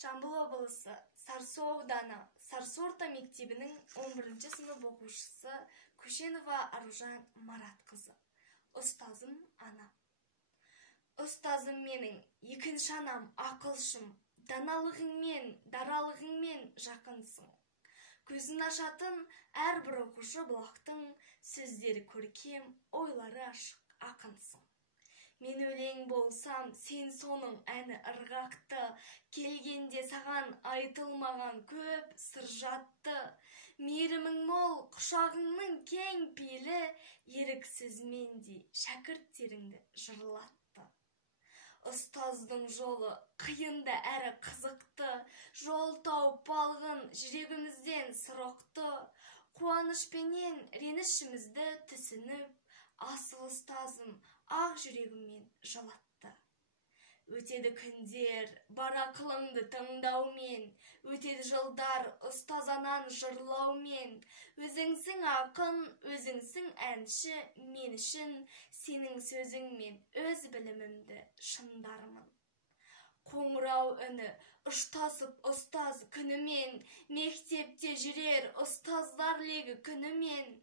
Жамбыл облысы Сарысу ауданы Сарысу орта мектебінің 11 сынып оқушысы Көшенова Аружан Маратқызы. Ұстазым анам. Ұстазым менің екінші анам, ақылшым, даналығыңмен, даралығыңмен жақынсың. Көзін ашатын әрбір оқушы бұлақтың, сөздері көркем, ойлары ашық, ақынсың. Мен өлең болсам, сен соның әні ырғақты, келгенде саған айтылмаған көп сыр жатты. Мейірімің мол, құшағыңның кең пейілі, еріксізмен де шәкірттеріңді жырлатты. Ұстаздың жолы қиынды әрі қызықты, жол тауып алғын жүрегімізден сұрықты. Қуанышпенен ренішімізді түсініп, асыл ұстазым ақ жүрегіммен жылатты. Өтеді күндер бара қылыңды тыңдаумен, өтеді жылдар ұстаз анан жырлаумен. Өзіңсің ақын, өзіңсің әнші, мен үшін сенің сөзіңмен өз білімімді шыңдармын. Қоңырау үні ұштасып ұстаз күнімен, мектепте жүрер ұстаздар легі күнімен.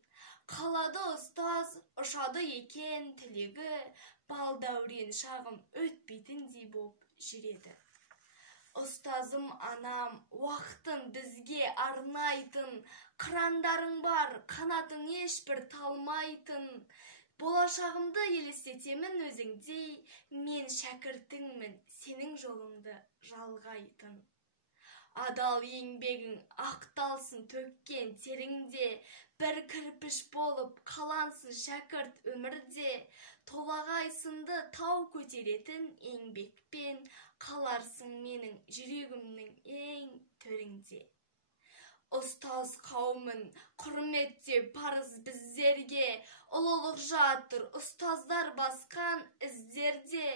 Қалады ұстаз, ұшады екен тілегі, бал дәурен шағым өтпейтіндей боп жүреді. Ұстазым анам, уақытын бізге арнайтын, қырандарың бар, қанатың ешбір талмайтын. Болашағымды елестетемін өзіңдей, мен шәкіртіңмін, сенің жолыңды жалғайтын. Адал еңбегің ақталсын төккен теріңде, бір кірпіш болып қалансың шәкірт өмірде. Толағай сынды тау көтеретін еңбекпен, қаларсың менің жүрегімнің ең төрінде. Ұстаз қауымын құрметте парыз біздерге, ұлылық жатыр ұстаздар басқан іздерде.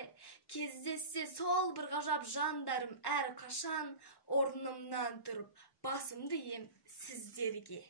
Кездессе сол бір ғажап жандарым әрқашан, орнымнан тұрып басымды ием сіздерге.